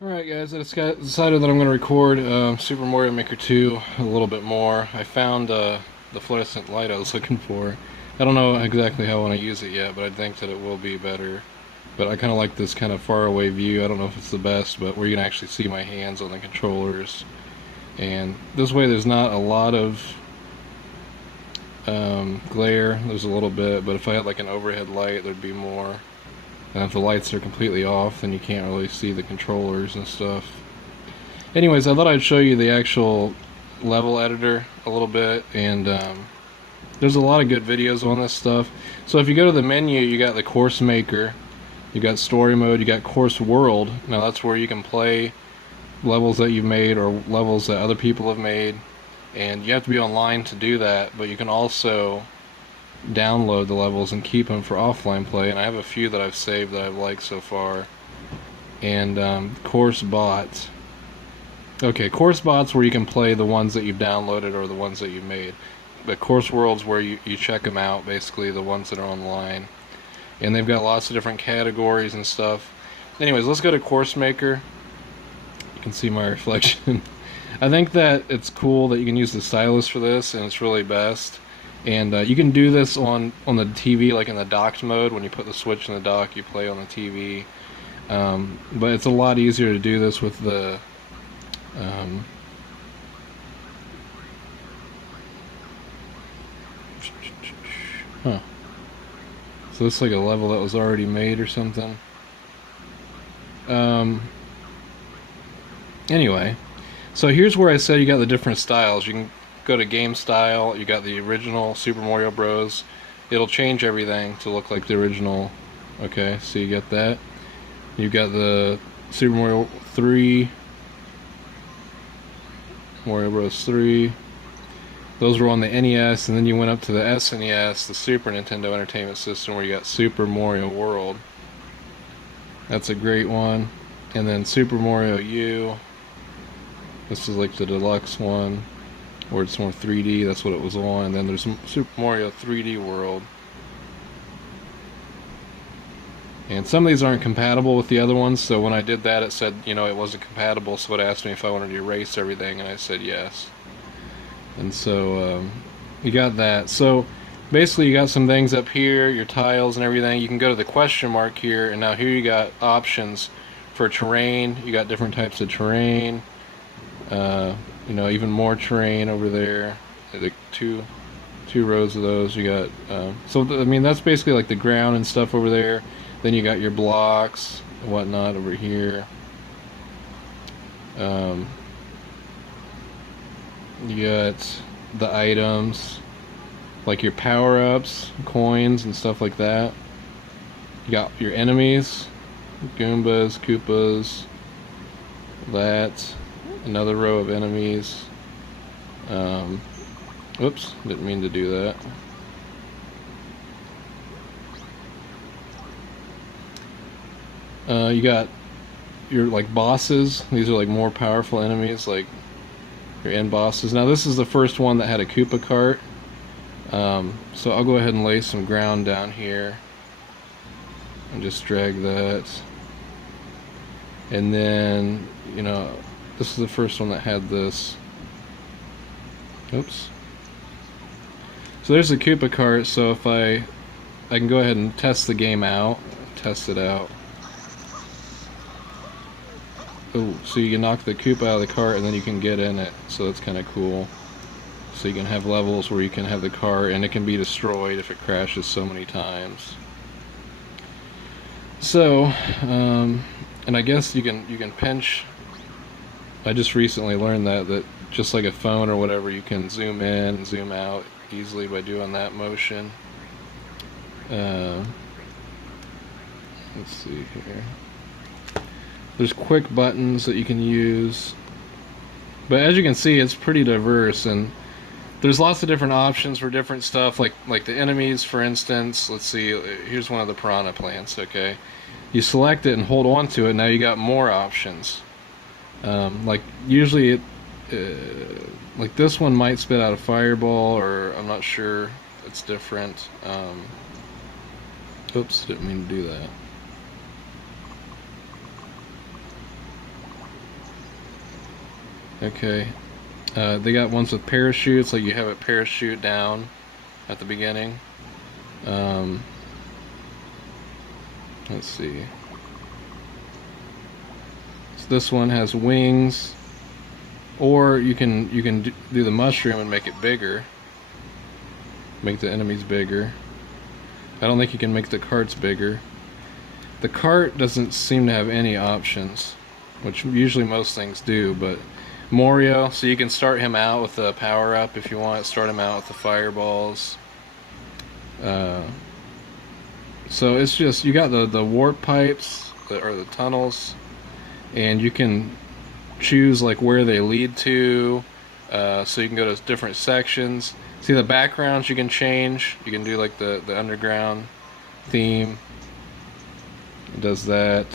Alright guys, I just decided that I'm going to record Super Mario Maker 2 a little bit more. I found the fluorescent light I was looking for. I don't know exactly how I want to use it yet, but I think that it will be better. But I kind of like this kind of far away view. I don't know if it's the best, but where you can actually see my hands on the controllers. And this way there's not a lot of glare. There's a little bit, but if I had like an overhead light there'd be more. And if the lights are completely off, then you can't really see the controllers and stuff. Anyways, I thought I'd show you the actual level editor a little bit, and there's a lot of good videos on this stuff. So if you go to the menu, you got the course maker, you got story mode, you got course world. Now that's where you can play levels that you've made or levels that other people have made, and you have to be online to do that, but you can also download the levels and keep them for offline play, and I have a few that I've saved that I've liked so far. And course bots. Okay, course bots where you can play the ones that you've downloaded or the ones that you've made. But course worlds where you check them out, basically the ones that are online. And they've got lots of different categories and stuff. Anyways, let's go to course maker. You can see my reflection. I think that it's cool that you can use the stylus for this, and it's really best. And you can do this on the TV, like in the docked mode. When you put the switch in the dock, you play on the TV. But it's a lot easier to do this with the huh. So this is like a level that was already made or something. Anyway, so here's where I said you got the different styles. You can go to game style. You got the original Super Mario Bros. It'll change everything to look like the original. Okay, so you got that. You've got the Super Mario 3, Mario Bros. 3. Those were on the NES, and then you went up to the SNES, the Super Nintendo Entertainment System, where you got Super Mario World. That's a great one. And then Super Mario U. This is like the deluxe one, where it's more 3D. That's what it was on. And then there's Super Mario 3D World. And some of these aren't compatible with the other ones, so when I did that it said, it wasn't compatible, so it asked me if I wanted to erase everything, and I said yes. And so you got that. So basically you got some things up here, your tiles and everything. You can go to the question mark here, and now here you got options for terrain. You got different types of terrain. Even more terrain over there. The two rows of those. You got that's basically like the ground and stuff over there. Then you got your blocks and whatnot over here. You got the items, like your power-ups, coins, and stuff like that. You got your enemies, Goombas, Koopas, that, another row of enemies. Oops, didn't mean to do that. You got your like bosses. These are like more powerful enemies, like your end bosses. Now this is the first one that had a Koopa cart. So I'll go ahead and lay some ground down here and just drag that. And then, this is the first one that had this. Oops. So there's the Koopa cart, so if I can go ahead and test the game out, test it out. Oh, so you can knock the Koopa out of the cart and then you can get in it, so that's kind of cool. So you can have levels where you can have the cart and it can be destroyed if it crashes so many times. So, and I guess you can pinch. I just recently learned that just like a phone or whatever, you can zoom in and zoom out easily by doing that motion. Let's see here. There's quick buttons that you can use, but as you can see, it's pretty diverse, and there's lots of different options for different stuff, like the enemies, for instance. Let's see, here's one of the piranha plants. Okay, you select it and hold on to it. Now you got more options. Like usually like this one might spit out a fireball, or I'm not sure, it's different. Oops, didn't mean to do that. Okay. They got ones with parachutes, like you have it parachute down at the beginning. Let's see. So this one has wings, or you can do the mushroom and make it bigger. Make the enemies bigger. I don't think you can make the carts bigger. The cart doesn't seem to have any options, which usually most things do, but Morio, so you can start him out with the power up if you want, start him out with the fireballs. So it's just, you got the warp pipes, or the tunnels, and you can choose like where they lead to, so you can go to different sections. See the backgrounds you can change, you can do like the underground theme. It does that.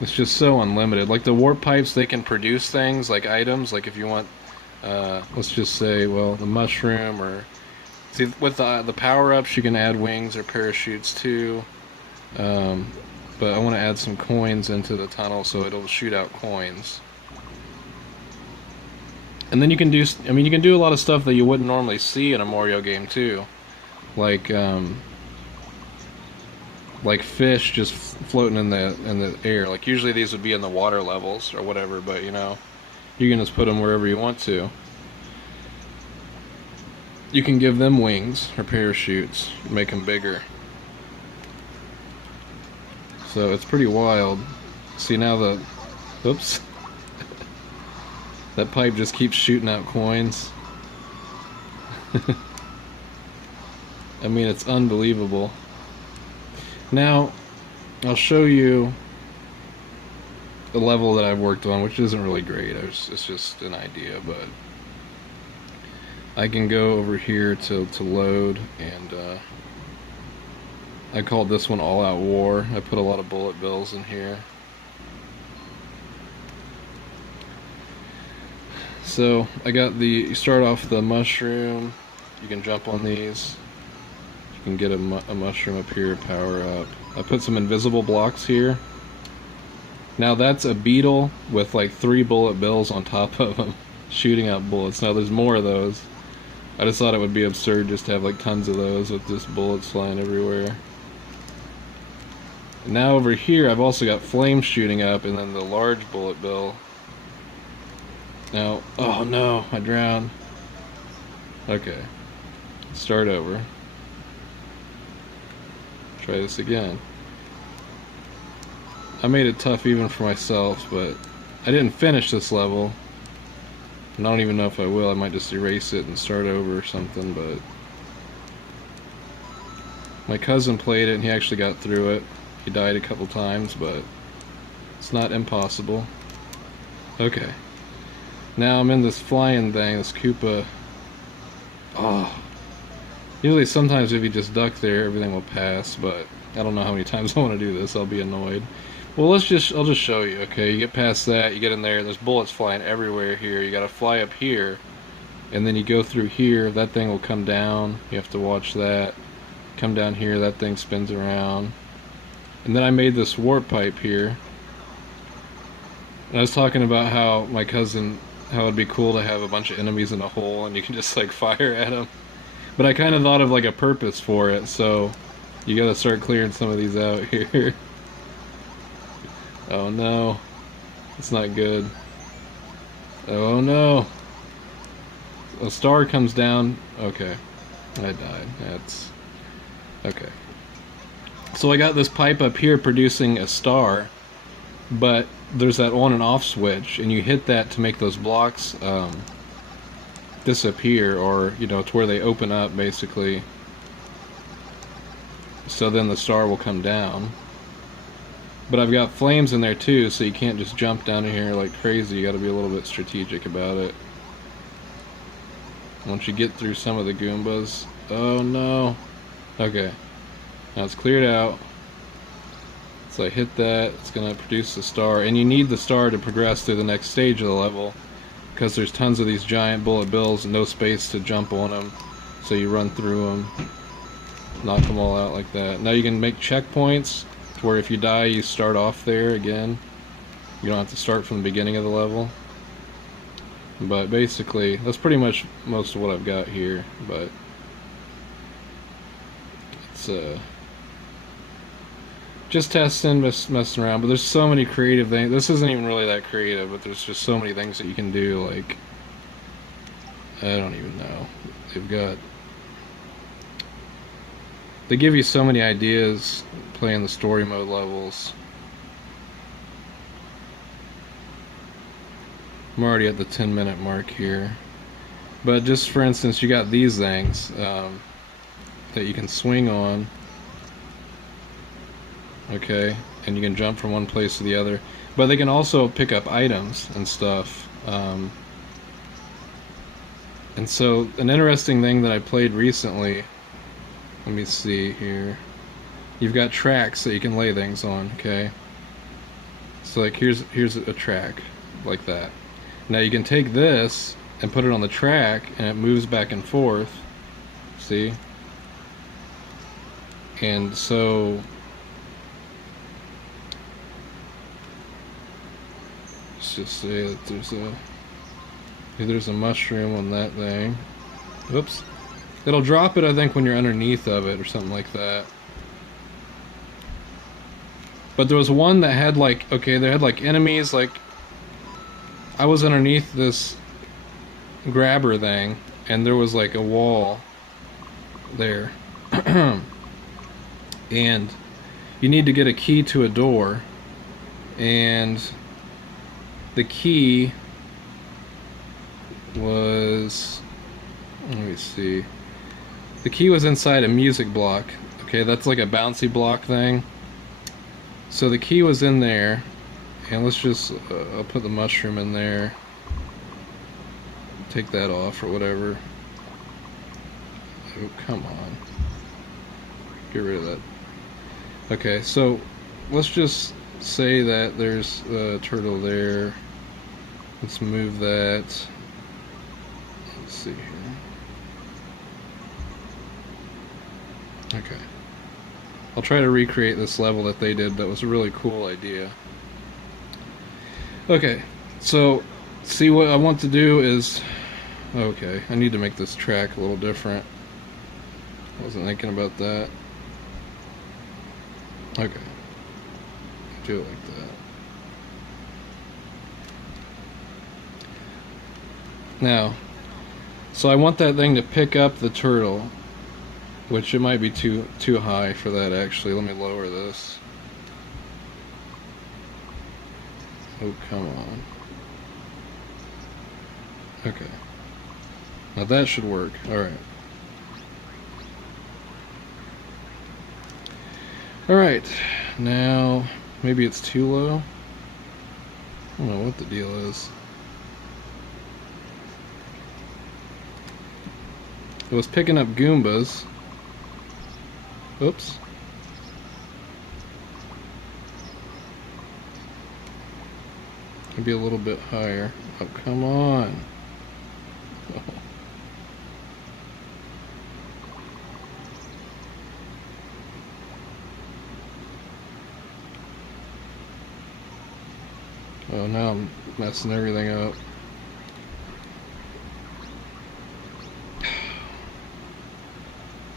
It's just so unlimited. Like the warp pipes, they can produce things like items, like if you want, let's just say, well, the mushroom, or see with the power-ups you can add wings or parachutes too. But I want to add some coins into the tunnel so it'll shoot out coins. And then you can do, I mean, you can do a lot of stuff that you wouldn't normally see in a Mario game too, like fish just floating in the air. Like usually these would be in the water levels or whatever, but you know, you can just put them wherever you want to. You can give them wings or parachutes, make them bigger. So it's pretty wild. See now the, oops, that pipe just keeps shooting out coins. I mean, it's unbelievable. Now, I'll show you the level that I've worked on, which isn't really great. It's just an idea, but I can go over here to load, and I called this one All Out War. I put a lot of bullet bills in here. So I got you start off the mushroom. You can jump on these. You can get a mushroom up here, power up. I put some invisible blocks here. Now that's a beetle with like 3 bullet bills on top of them, shooting out bullets. Now there's more of those. I just thought it would be absurd just to have like tons of those with just bullets flying everywhere. And now over here I've also got flames shooting up, and then the large bullet bill. Now, oh no, I drowned. Okay, start over. Try this again. I made it tough even for myself, but I didn't finish this level. And I don't even know if I will. I might just erase it and start over or something, but my cousin played it and he actually got through it. He died a couple times, but it's not impossible. Okay. Now I'm in this flying thing, this Koopa. Oh. Usually sometimes if you just duck there, everything will pass, but I don't know how many times I want to do this. I'll be annoyed. Well, I'll just show you, okay? You get past that, you get in there, and there's bullets flying everywhere here. You gotta fly up here, and then you go through here, that thing will come down. You have to watch that. Come down here, that thing spins around. And then I made this warp pipe here. And I was talking about how my cousin, how it'd be cool to have a bunch of enemies in a hole and you can just like fire at them. But I kind of thought of like a purpose for it, so you gotta start clearing some of these out here. Oh no, it's not good. Oh no, a star comes down. Okay, I died. That's okay. So I got this pipe up here producing a star, but there's that on and off switch, and you hit that to make those blocks disappear, or you know, to where they open up basically. So then the star will come down. But I've got flames in there too, so you can't just jump down in here like crazy. You got to be a little bit strategic about it. Once you get through some of the Goombas. Oh no. Okay. Now it's cleared out. So I hit that. It's going to produce the star. And you need the star to progress through the next stage of the level, because there's tons of these giant bullet bills and no space to jump on them. So you run through them. Knock them all out like that. Now you can make checkpoints, where if you die you start off there again. You don't have to start from the beginning of the level. But basically, that's pretty much most of what I've got here. But it's just testing, messing around. But there's so many creative things. This isn't even really that creative, but there's just so many things that you can do. Like, I don't even know. They give you so many ideas playing the story mode levels. I'm already at the 10-minute mark here. But just for instance, you got these things that you can swing on. Okay, and you can jump from one place to the other. But they can also pick up items and stuff. And so, an interesting thing that I played recently, let me see here. You've got tracks that you can lay things on, okay? So like here's a track like that. Now you can take this and put it on the track and it moves back and forth. See? And so let's just say that there's a mushroom on that thing. Oops. It'll drop it, I think, when you're underneath of it or something like that. But there was one that had like, okay, they had like enemies, like I was underneath this grabber thing and there was like a wall there. And you need to get a key to a door, and the key was, let me see, the key was inside a music block. Okay, that's like a bouncy block thing. So the key was in there, and let's just I'll put the mushroom in there, take that off or whatever. Oh, come on, get rid of that. Okay, so let's just say that there's a turtle there. Let's move that. Let's see here. Okay. I'll try to recreate this level that they did. That was a really cool idea. Okay, so see, what I want to do is, okay, I need to make this track a little different. I wasn't thinking about that. Okay, do it like that. Now, so I want that thing to pick up the turtle, which it might be too high for that actually. Let me lower this. Oh, come on. Okay. Now that should work. Alright. Alright. Now, maybe it's too low? I don't know what the deal is. It was picking up Goombas. Oops. Maybe a little bit higher. Oh, come on. Oh. Oh, now I'm messing everything up.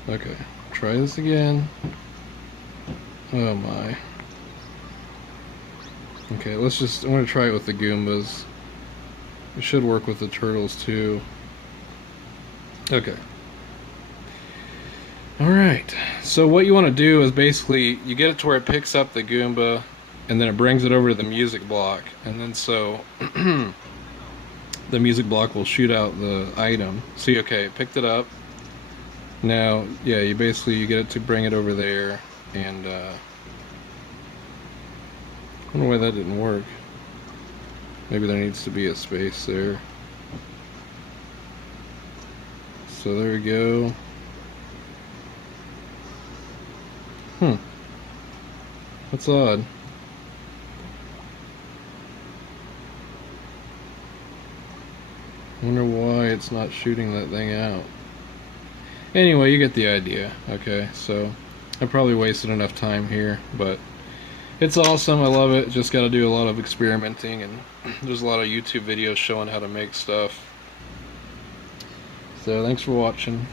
Okay, try this again. Oh my. Okay, I'm gonna try it with the Goombas. It should work with the turtles too. Okay. Alright, so what you want to do is basically, you get it to where it picks up the Goomba, and then it brings it over to the music block, and then so the music block will shoot out the item. See, okay, it picked it up. Now, yeah, you get it to bring it over there, and I don't know why that didn't work. Maybe there needs to be a space there. So there we go. That's odd. I wonder why it's not shooting that thing out. Anyway, you get the idea. Okay, so I probably wasted enough time here, but It's awesome. I love it. Just got to do a lot of experimenting, and there's a lot of YouTube videos showing how to make stuff. So thanks for watching.